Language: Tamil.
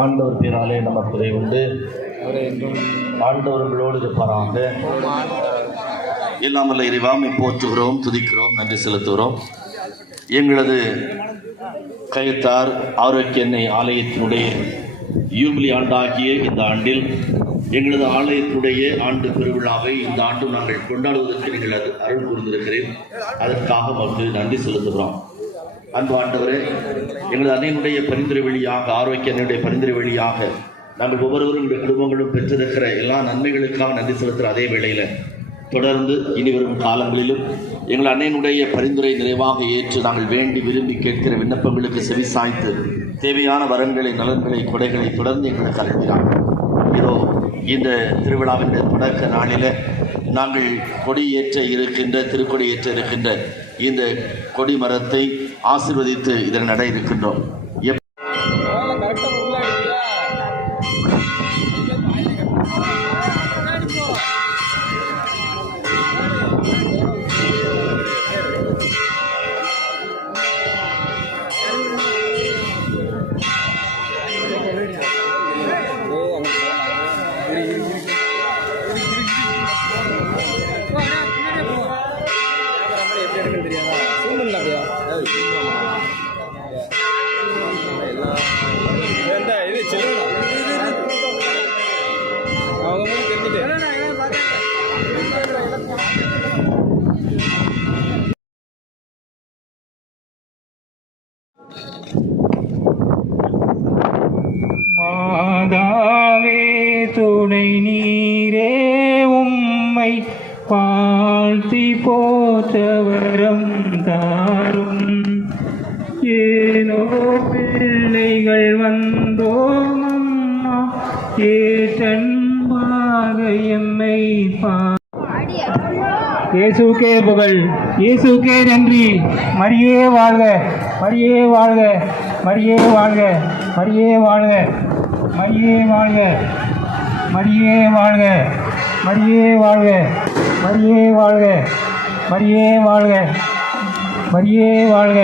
ஆண்டவர் பேராலே நமக்கு உதவி உண்டு. ஆண்டவர்களோடு இருப்பாராக. எல்லாம் வல்ல இறைவாமை போற்றுகிறோம், துதிக்கிறோம், நன்றி செலுத்துகிறோம். எங்களது கயத்தார் ஆரோக்கிய எண்ணெய் ஆலயத்தினுடைய யூபிலி ஆண்டாகிய இந்த ஆண்டில் எங்களது ஆலயத்துடைய ஆண்டு பெருவிழாவை இந்த ஆண்டும் நாங்கள் கொண்டாடுவதற்கு நீங்கள் அருள் கூர்ந்திருக்கிறேன். அதற்காக நமக்கு நன்றி செலுத்துகிறோம். அன்பு ஆண்டவரே, எங்களது அன்னையினுடைய பரிந்துரை வழியாக, ஆரோக்கிய அன்னையுடைய பரிந்துரை வழியாக நாங்கள் ஒவ்வொருவரும் இந்த குடும்பங்களும் பெற்றிருக்கிற எல்லா நன்மைகளுக்காக நன்றி செலுத்துகிற அதே வேளையில் தொடர்ந்து இனி வரும் காலங்களிலும் எங்கள் அன்னையினுடைய பரிந்துரை நிறைவாக ஏற்று நாங்கள் வேண்டி விரும்பி கேட்கிற விண்ணப்பங்களுக்கு செவிசாய்த்து தேவையான வரன்களை, நலன்களை, கொடைகளை தொடர்ந்து எங்களுக்கு அளிக்கிறார். இதோ இந்த திருவிழாவின் தொடக்க நாளில் நாங்கள் கொடியேற்ற இருக்கின்ற, திருக்கொடி ஏற்ற இருக்கின்ற இந்த கொடி மரத்தை ஆசீர்வதித்து இதன் நட இருக்கின்றோம். மாதாவே துணை நீரே, உம்மை வாழ்த்தி போற்றவரம் தாரும். ஏனோ பிள்ளைகள் வந்தோம் அம்மா, ஏற்றன்பாக எம்மை இயேசுக்கே புகழ், இயேசுக்கே நன்றி. மரியே வாழ்க, மரியே வாழ்க, மரியே வாழ்க, மரியே வாழ்க, மரியே வாழ்க, மரியே வாழ்க, மரியே வாழ்க, மரியே வாழ்க, மரியே வாழ்க, மரியே வாழ்க.